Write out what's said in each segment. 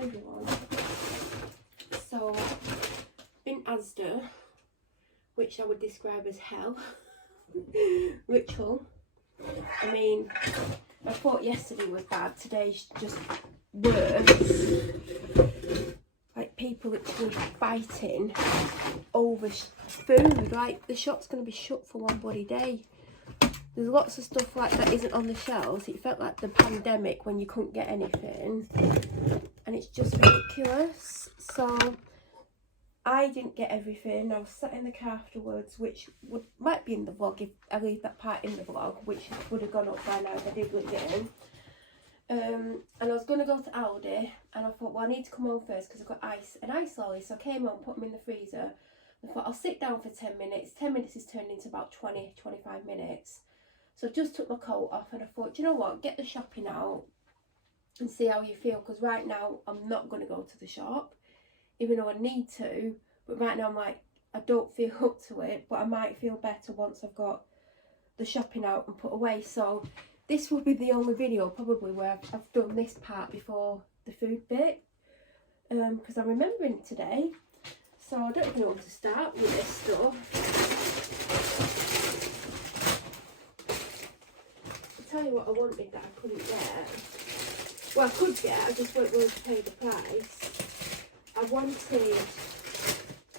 find one. So, in Asda, which I would describe as hell, ritual. I mean, I thought yesterday was bad, today's just worse. Like, people literally fighting over food. Like, the shop's going to be shut for one bloody day. There's lots of stuff like that isn't on the shelves. It felt like the pandemic when you couldn't get anything, and it's just ridiculous. So I didn't get everything. I was sat in the car afterwards, which might be in the vlog if I leave that part in the vlog, which would have gone up by now if I did leave it in. And I was going to go to Aldi, and I thought, well, I need to come home first because I've got ice lolly. So I came home, put them in the freezer. I thought, I'll sit down for 10 minutes. 10 minutes is turned into about 20-25 minutes. So I just took my coat off, and I thought, do you know what, get the shopping out and see how you feel, because right now I'm not going to go to the shop, even though I need to. But right now I'm like, I don't feel up to it, but I might feel better once I've got the shopping out and put away. So this will be the only video probably where I've done this part before the food bit, because I'm remembering it today. So I don't even know where to start with this stuff. I'll tell you what I wanted that I couldn't get. Well, I could get, I just weren't willing to pay the price. I wanted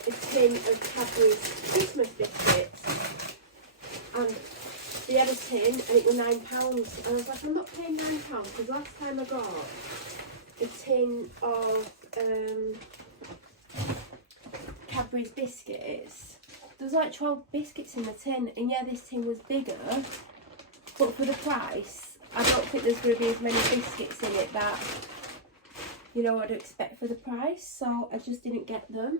a tin of Cadbury's Christmas biscuits, and they had a tin and it was £9, and I was like, I'm not paying £9 because last time I got a tin of Cadbury's biscuits, there was like 12 biscuits in the tin, and yeah, this tin was bigger, but for the price I don't think there's going to be as many biscuits in it that, you know, I'd expect for the price. So I just didn't get them.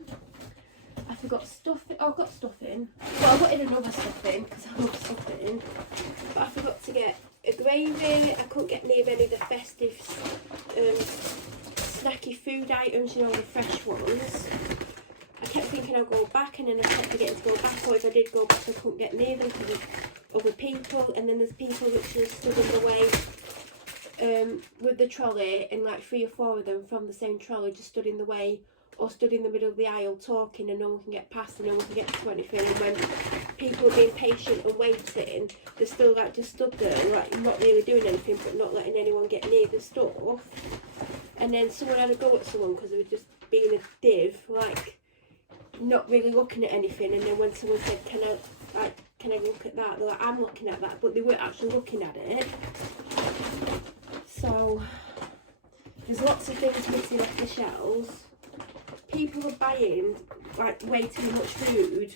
I forgot stuffing. Oh, I got stuffing. Well, I wanted another stuffing because I love stuffing, but I forgot to get a gravy. I couldn't get near any of the festive snacky food items, you know, the fresh ones. I kept thinking I'll go back, and then I kept forgetting to go back, or if I did go back I couldn't get near them because of other people. And then there's people literally stood in the way with the trolley, and like 3 or 4 of them from the same trolley just stood in the way, or stood in the middle of the aisle talking, and no one can get past and no one can get to anything. And when people are being patient and waiting, they're still like just stood there, like not really doing anything, but not letting anyone get near the stuff. And then someone had a go at someone because they were just being a div, like not really looking at anything. And then when someone said, can I look at that, they're like, I'm looking at that, but they weren't actually looking at it. So there's lots of things missing off the shelves. People are buying like way too much food.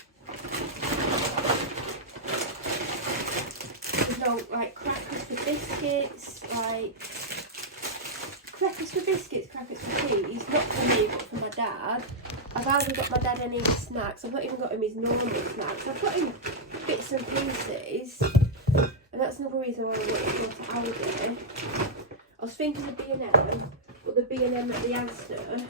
There's no like crackers for biscuits, like crackers for biscuits, crackers for cheese, not for me but for my dad. I've hardly got my dad any snacks. I've not even got him his normal snacks. I've got him bits and pieces, and that's another reason why I wanted to go to Aldi. I was thinking of B&M, but the B&M at the Asda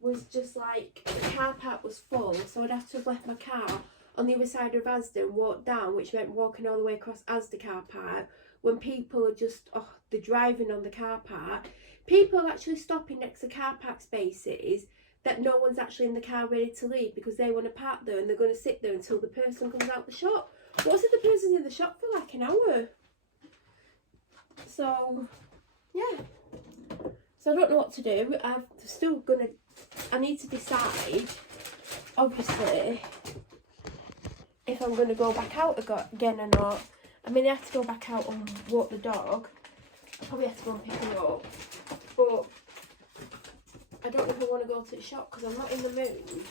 was just like, the car park was full, so I'd have to have left my car on the other side of Asda and walk down, which meant walking all the way across Asda car park when people are just, they're driving on the car park. People are actually stopping next to car park spaces that no one's actually in the car ready to leave because they want to park there, and they're going to sit there until the person comes out the shop. What's if the person's in the shop for like an hour? So, yeah. So I don't know what to do. I need to decide, obviously, if I'm going to go back out again or not. I mean, I have to go back out and walk the dog. I probably have to go and pick her up. But I don't know if I want to go to the shop because I'm not in the mood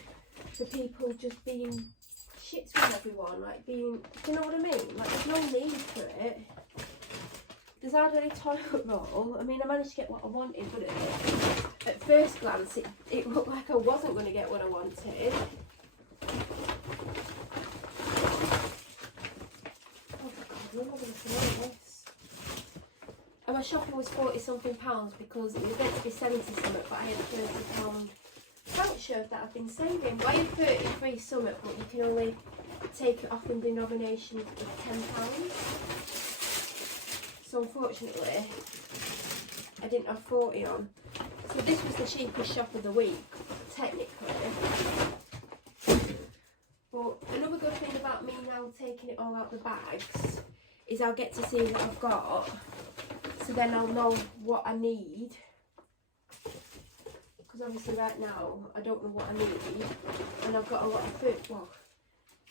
for people just being shits with everyone. Like being, do you know what I mean? Like there's no need for it. There's hardly any toilet roll. I mean, I managed to get what I wanted, but at first glance, it looked like I wasn't going to get what I wanted. Oh my God, I'm not going to say this. And my shopping was £40-something because it was meant to be 70 something, but I had a £30 voucher that I've been saving. Well, I had 33 something, but you can only take it off in denomination of £10. So unfortunately, I didn't have 40 on. So this was the cheapest shop of the week, technically. But another good thing about me now taking it all out the bags is I'll get to see what I've got. So then I'll know what I need. Because obviously right now I don't know what I need. And I've got a lot of food. Well,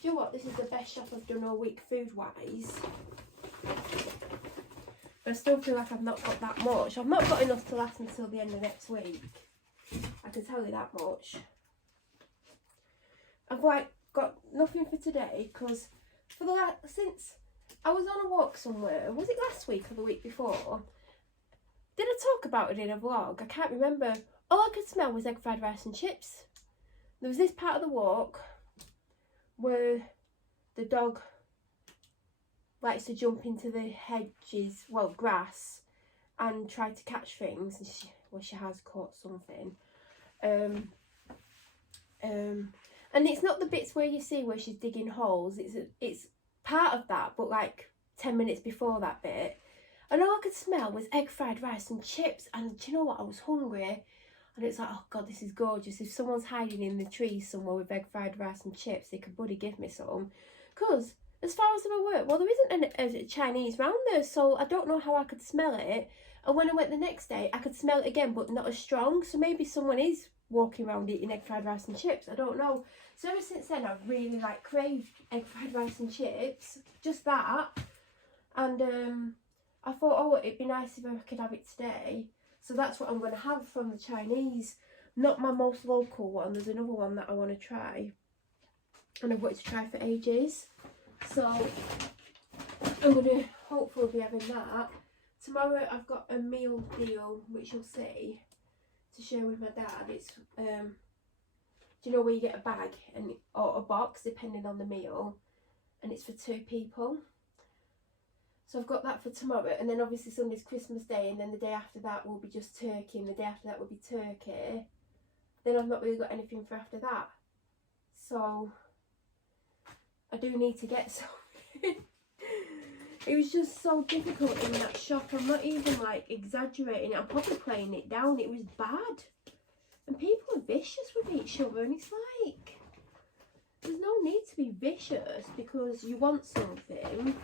do you know what? This is the best shop I've done all week food-wise. But I still feel like I've not got that much. I've not got enough to last me till the end of next week. I can tell you that much. I've got nothing for today because for the since I was on a walk somewhere, was it last week or the week before? Did I talk about it in a vlog? I can't remember. All I could smell was egg fried rice and chips. There was this part of the walk where the dog likes to jump into the hedges, well, grass, and try to catch things. And she has caught something. And it's not the bits where you see where she's digging holes. It's part of that, but like 10 minutes before that bit. And all I could smell was egg fried rice and chips. And do you know what? I was hungry. And it's like, oh God, this is gorgeous. If someone's hiding in the trees somewhere with egg fried rice and chips, they could bloody give me some. Because as far as I'm aware, well, there isn't a Chinese round there, so I don't know how I could smell it. And when I went the next day, I could smell it again, but not as strong. So maybe someone is walking around eating egg fried rice and chips. I don't know. So ever since then, I've really like craved egg fried rice and chips, just that. And I thought, oh, it'd be nice if I could have it today. So that's what I'm going to have from the Chinese. Not my most local one. There's another one that I want to try. And I've wanted to try for ages. So I'm going to hopefully be having that. Tomorrow I've got a meal deal, which you'll see, to share with my dad. It's, do you know where you get a bag or a box, depending on the meal? And it's for 2 people. So I've got that for tomorrow, and then obviously Sunday's Christmas Day, and then the day after that will be just turkey, and the day after that will be turkey. Then I've not really got anything for after that. So I do need to get something. It was just so difficult in that shop. I'm not even like exaggerating it. I'm probably playing it down. It was bad. And people are vicious with each other, and it's like, there's no need to be vicious because you want something.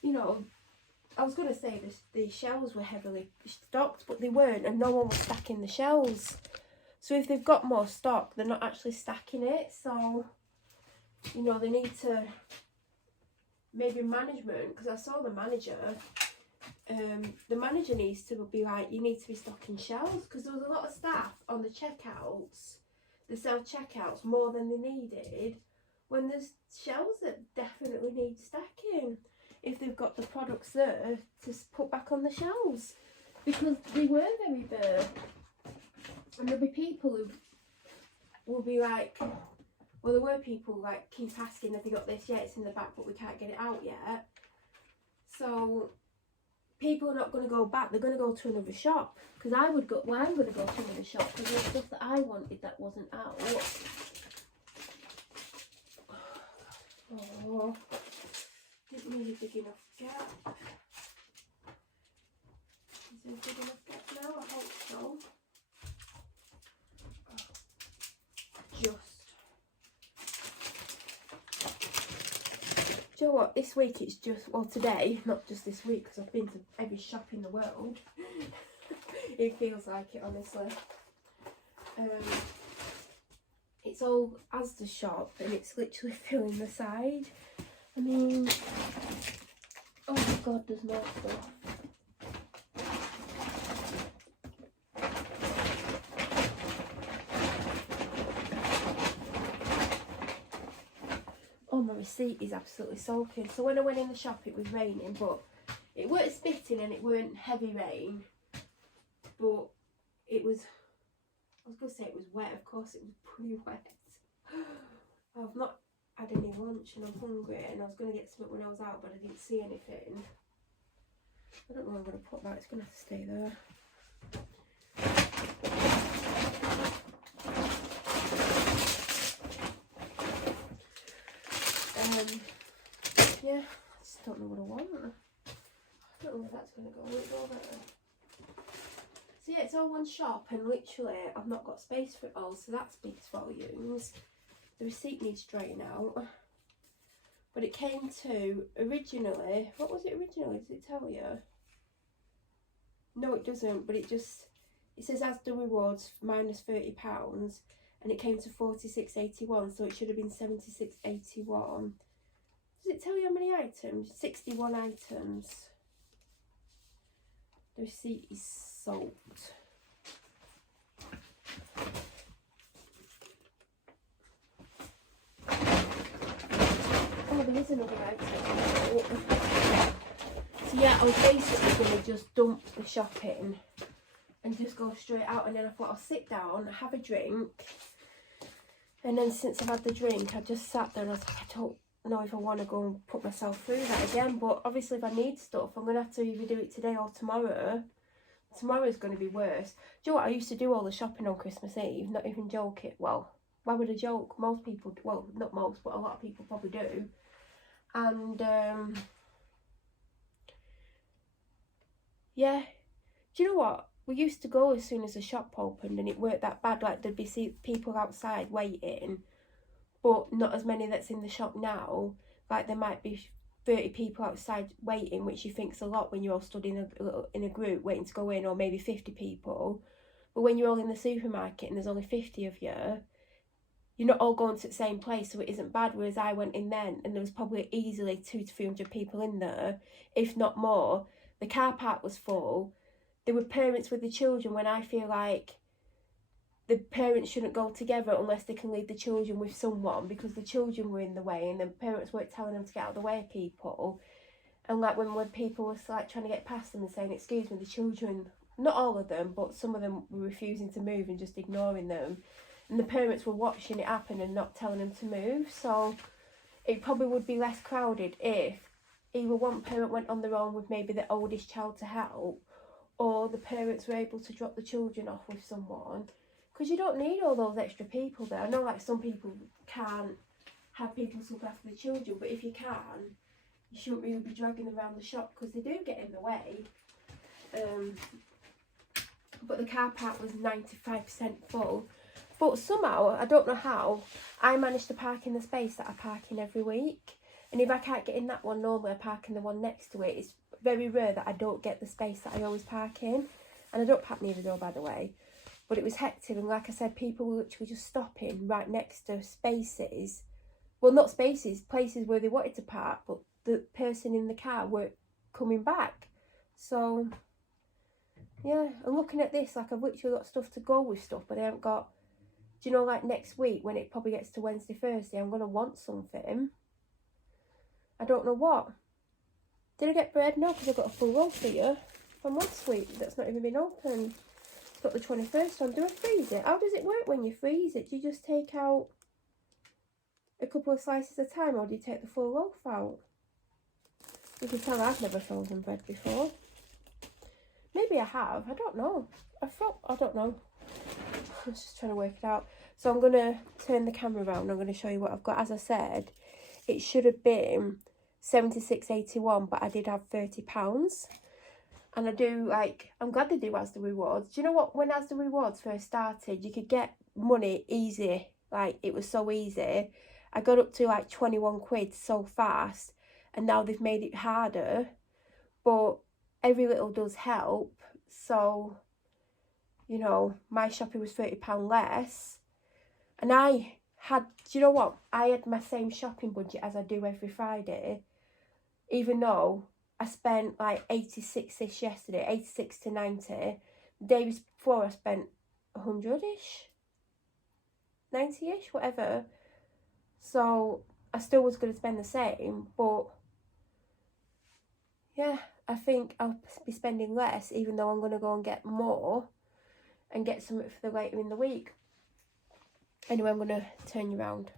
You know, I was going to say the shelves were heavily stocked, but they weren't, and no one was stacking the shelves. So if they've got more stock, they're not actually stacking it. So, you know, they need to, maybe management, because I saw the manager needs to be like, you need to be stocking shelves, because there was a lot of staff on the checkouts, the self-checkouts, more than they needed, when there's shelves that definitely need stacking. If they've got the products there to put back on the shelves, because they were very bare. And there'll be people who will be like, well, there were people like keep asking, have you got this? Yeah, it's in the back, but we can't get it out yet. So people are not going to go back, they're going to go to another shop. Because I would go, well, I'm going to go to another shop because there's stuff that I wanted that wasn't out. Oh. Didn't really big enough gap. Is there a big enough gap now? I hope so. Just. Do you know what? This week it's just, well, today, not just this week, because I've been to every shop in the world. It feels like it, honestly. It's all Asda shop, and it's literally filling the side. I mean, oh my God, there's more stuff. Oh, my receipt is absolutely soaking. So when I went in the shop, it was raining, but it weren't spitting and it weren't heavy rain. But it was, I was going to say it was wet, of course it was pretty wet. I've not had any lunch and I'm hungry, and I was going to get something when I was out, but I didn't see anything. I don't know where I'm going to put that, it's going to have to stay there. Yeah, I just don't know what I want. I don't know where that's going to go. Will it go there? So yeah, it's all one shop, and literally I've not got space for it all, so that speaks volumes. The receipt needs straightened out. But it came to, originally, what was it originally? Does it tell you? No, it doesn't, but it says Asda rewards minus £30, and it came to 46.81, so it should have been 76.81. Does it tell you how many items? 61 items. The receipt is sold. Oh, there is another item. So yeah, I was basically going to just dump the shopping and just go straight out, and then I thought I'll sit down, have a drink, and then since I've had the drink, I just sat there and I was like, I don't know if I want to go and put myself through that again, but obviously if I need stuff, I'm going to have to either do it today or tomorrow. Tomorrow's going to be worse. Do you know what? I used to do all the shopping on Christmas Eve, not even joke it. Well, why would I joke? Most people, well, not most, but a lot of people probably do. And, yeah. Do you know what? We used to go as soon as the shop opened, and it weren't that bad. Like, there'd be people outside waiting, but not as many that's in the shop now. Like, there might be 30 people outside waiting, which you think's a lot when you're all stood in a group waiting to go in, or maybe 50 people. But when you're all in the supermarket and there's only 50 of you, you're not all going to the same place, so it isn't bad. Whereas I went in then, and there was probably easily 200 to 300 people in there, if not more. The car park was full. There were parents with the children, when I feel like the parents shouldn't go together unless they can leave the children with someone, because the children were in the way and the parents weren't telling them to get out of the way of people. And like when people were like trying to get past them and saying, excuse me, the children, not all of them, but some of them were refusing to move and just ignoring them. And the parents were watching it happen and not telling them to move. So it probably would be less crowded if either one parent went on their own with maybe the oldest child to help, or the parents were able to drop the children off with someone. Because you don't need all those extra people there. I know like some people can't have people to look after the children, but if you can, you shouldn't really be dragging them around the shop, because they do get in the way. But the car park was 95% full. But somehow, I don't know how, I managed to park in the space that I park in every week. And if I can't get in that one, normally I park in the one next to it. It's very rare that I don't get the space that I always park in. And I don't park near the door, by the way. But it was hectic, and like I said, people were literally just stopping right next to spaces. Well, not spaces, places where they wanted to park, but the person in the car weren't coming back. So, yeah, and looking at this, like I've literally got stuff to go with stuff, but I haven't got, do you know, like next week when it probably gets to Wednesday, Thursday, I'm going to want something. I don't know what. Did I get bread? No, because I got a full roll for you from last week that's not even been opened. Got the 21st on. Do I freeze it? How does it work when you freeze it? Do you just take out a couple of slices at a time, or do you take the full loaf out? You can tell I've never frozen bread before. Maybe I have. I don't know. I don't know. I was just trying to work it out. So I'm going to turn the camera around. I'm going to show you what I've got. As I said, it should have been 76.81, but I did have £30. And I do, like, I'm glad they do Asda Rewards. Do you know what? When Asda Rewards first started, you could get money easy. Like, it was so easy. I got up to, like, 21 quid so fast. And now they've made it harder. But every little does help. So, you know, my shopping was £30 less. And I had, do you know what? I had my same shopping budget as I do every Friday. Even though I spent like 86-ish yesterday, 86 to 90. The day before I spent 100-ish, 90-ish, whatever. So I still was going to spend the same, but yeah, I think I'll be spending less, even though I'm going to go and get more and get something for the later in the week. Anyway, I'm going to turn you around.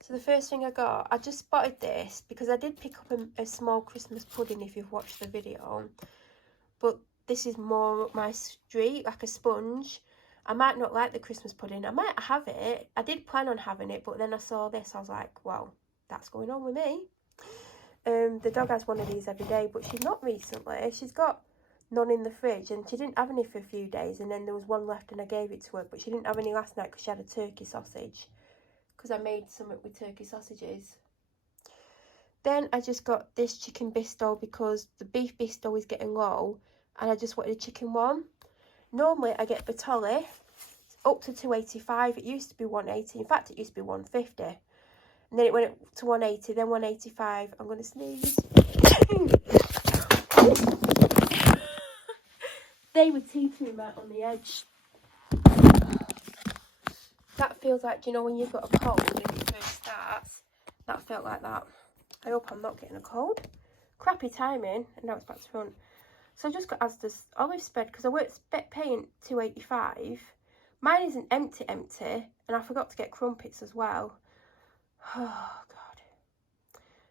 So the first thing I got, I just spotted this because I did pick up a small Christmas pudding if you've watched the video. But this is more up my street, like a sponge. I might not like the Christmas pudding. I might have it. I did plan on having it, but then I saw this. I was like, well, that's going on with me. The dog has one of these every day, but she's not recently. She's got none in the fridge, and she didn't have any for a few days, and then there was one left and I gave it to her, but she didn't have any last night because she had a turkey sausage, because I made something with turkey sausages. Then I just got this chicken bisto because the beef bisto is getting low and I just wanted a chicken one. Normally I get Bertolli up to 285. It used to be 180. In fact, it used to be 150. And then it went up to 180, then 185. I'm going to sneeze. They were teetering right on the edge. That feels like, do you know when you've got a cold and it first starts? That felt like that. I hope I'm not getting a cold. Crappy timing, and now it's back to front. So I just got Asda's olive spread because I weren't paying £2.85. Mine isn't empty, and I forgot to get crumpets as well. Oh, God.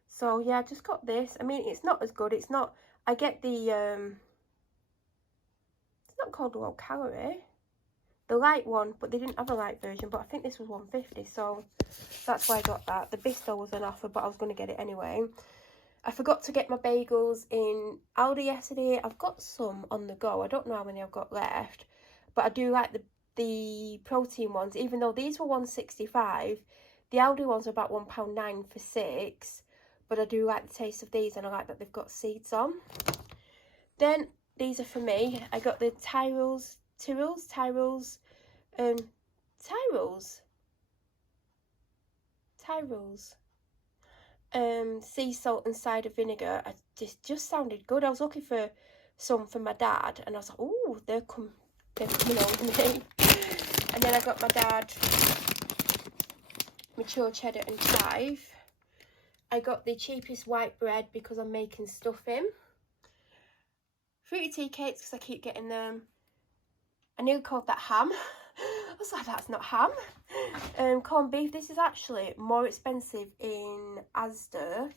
So, yeah, I just got this. I mean, it's not as good. It's not, I get the, it's not called low calorie. The light one, but they didn't have a light version, but I think this was 150, so that's why I got that. The bisto was on offer, but I was going to get it anyway. I forgot to get my bagels in Aldi yesterday. I've got some on the go. I don't know how many I've got left, but I do like the protein ones. Even though these were £1.65, the Aldi ones are about £1.09 for 6, but I do like the taste of these, and I like that they've got seeds on. Then these are for me. I got the Tyrrell's sea salt and cider vinegar. Just sounded good. I was looking for some for my dad, and I was like, oh, they're coming over me. And then I got my dad mature cheddar and chive. I got the cheapest white bread because I'm making stuffing. Fruity tea cakes because I keep getting them. I nearly called that ham. I was like, that's not ham. Corned beef. This is actually more expensive in Asda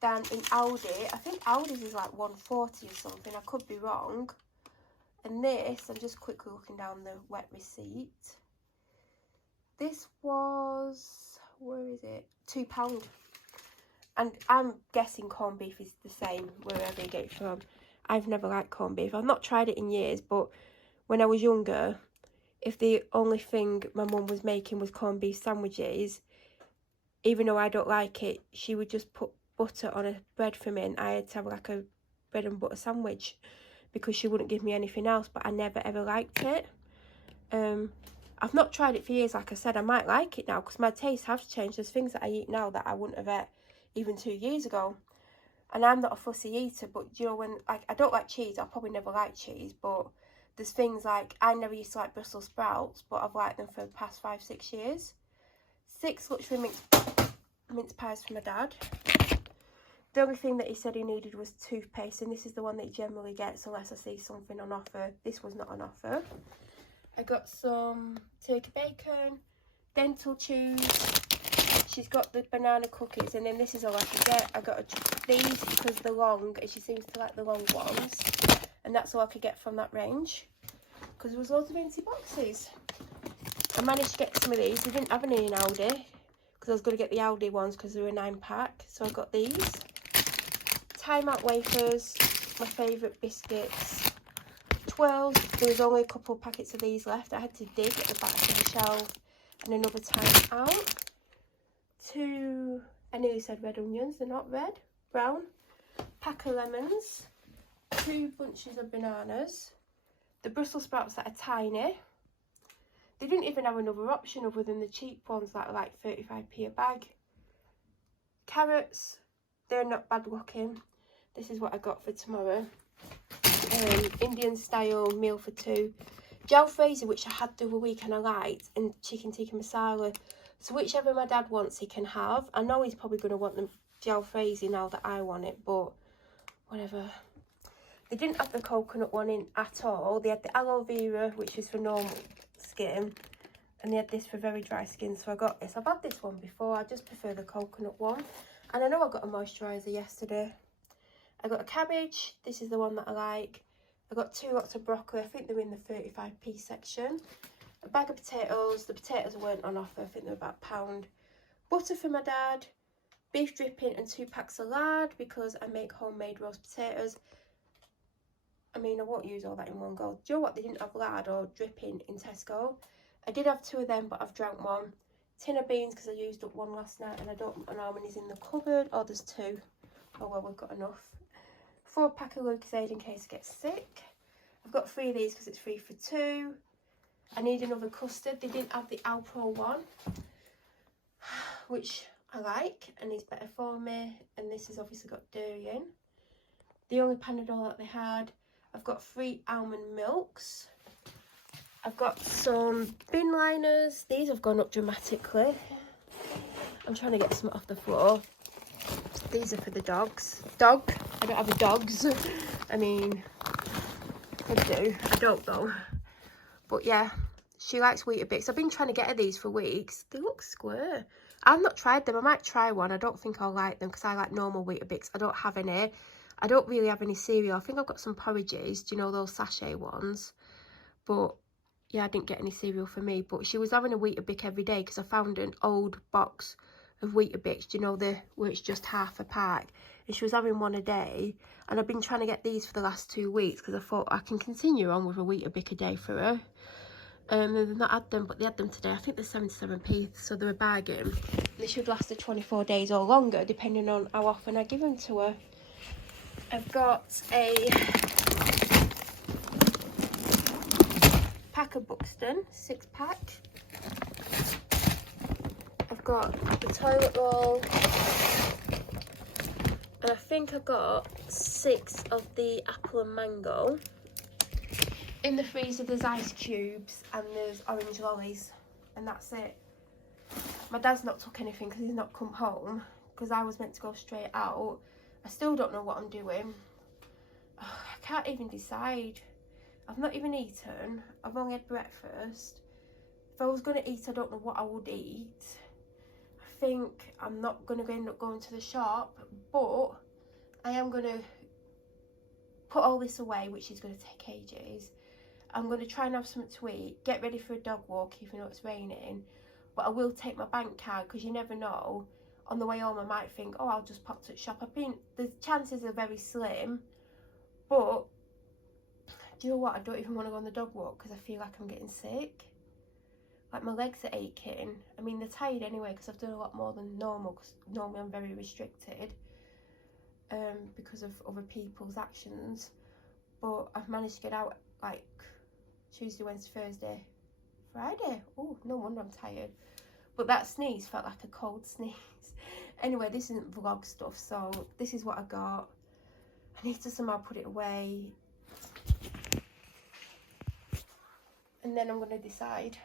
than in Aldi. I think Aldi's is like 140 or something. I could be wrong. And this, I'm just quickly looking down the wet receipt. This was, where is it? £2. And I'm guessing corned beef is the same wherever you get it from. I've never liked corned beef. I've not tried it in years, but when I was younger, if the only thing my mum was making was corned beef sandwiches, even though I don't like it, she would just put butter on a bread for me, and I had to have like a bread and butter sandwich because she wouldn't give me anything else, but I never ever liked it. I've not tried it for years. Like I said, I might like it now because my taste has changed. There's things that I eat now that I wouldn't have ate even 2 years ago. And I'm not a fussy eater, but you know, when I don't like cheese, I'll probably never like cheese, but there's things like, I never used to like Brussels sprouts, but I've liked them for the past 5-6 years. 6 luxury mince pies for my dad. The only thing that he said he needed was toothpaste, and this is the one that he generally gets unless I see something on offer. This was not on offer. I got some turkey bacon, dental chews. She's got the banana cookies, and then this is all I can get. I got these because they're long, and she seems to like the long ones. And that's all I could get from that range, because there was loads of empty boxes. I managed to get some of these. They didn't have any in Aldi, because I was going to get the Aldi ones because they were a 9-pack. So I got these. Time Out wafers, my favourite biscuits. 12. There was only a couple of packets of these left. I had to dig at the back of the shelf. And another Time Out. 2, I nearly said red onions. They're not red, brown. Pack of lemons. 2 bunches of bananas. The Brussels sprouts that are tiny. They didn't even have another option other than the cheap ones that are like 35p a bag. Carrots, they're not bad looking. This is what I got for tomorrow. Indian style meal for 2. Jalfrezi, which I had the other week and I liked, and chicken tikka masala. So whichever my dad wants, he can have. I know he's probably going to want the jalfrezi now that I want it, but whatever. They didn't have the coconut one in at all. They had the aloe vera, which is for normal skin, and they had this for very dry skin, so I got this. I've had this one before. I just prefer the coconut one. And I know I got a moisturiser yesterday. I got a cabbage. This is the one that I like. I got 2 lots of broccoli. I think they're in the 35p section. A bag of potatoes. The potatoes weren't on offer. I think they're about £1. Butter for my dad. Beef dripping and 2 packs of lard because I make homemade roast potatoes. I mean, I won't use all that in one go. Do you know what? They didn't have lard or dripping in Tesco. I did have 2 of them, but I've drank one. Tin of beans, because I used up one last night, and I don't know how many's in the cupboard. Oh, there's 2. Oh, well, we've got enough. 4 pack of Lucozade in case I get sick. I've got 3 of these because it's 3 for 2. I need another custard. They didn't have the Alpro one, which I like, and it's better for me. And this has obviously got dairy in. The only Panadol that they had. I've got 3 almond milks. I've got some bin liners. These have gone up dramatically. I'm trying to get some off the floor. These are for the dogs. Dog? I don't have a dogs. I mean, I do. I don't though. But yeah, she likes Weetabix. I've been trying to get her these for weeks. They look square. I've not tried them. I might try one. I don't think I'll like them because I like normal Weetabix. I don't have any. I don't really have any cereal. I think I've got some porridges. Do you know those sachet ones? But yeah, I didn't get any cereal for me. But she was having a Weetabix every day because I found an old box of Weetabix. Do you know, where it's just half a pack? And she was having one a day. And I've been trying to get these for the last 2 weeks because I thought I can continue on with a Weetabix a day for her. They've not had them, but they had them today. I think they're 77p, so they're a bargain. They should last her 24 days or longer, depending on how often I give them to her. I've got a pack of Buxton, 6-pack. I've got the toilet roll. And I think I got 6 of the apple and mango. In the freezer there's ice cubes and there's orange lollies, and that's it. My dad's not took anything because he's not come home, because I was meant to go straight out. I still don't know what I'm doing. I can't even decide. I've not even eaten. I've only had breakfast. If I was going to eat, I don't know what I would eat. I think I'm not going to end up going to the shop, but I am going to put all this away, which is going to take ages. I'm going to try and have something to eat, get ready for a dog walk even though it's raining. But I will take my bank card because you never know. On the way home I might think, oh, I'll just pop to the shop. The chances are very slim. But do you know what? I don't even want to go on the dog walk because I feel like I'm getting sick. Like my legs are aching. I mean, they're tired anyway because I've done a lot more than normal, because normally I'm very restricted because of other people's actions. But I've managed to get out like Tuesday, Wednesday, Thursday, Friday. Oh, no wonder I'm tired. But that sneeze felt like a cold sneeze. Anyway, this isn't vlog stuff, so this is what I got. I need to somehow put it away. And then I'm going to decide.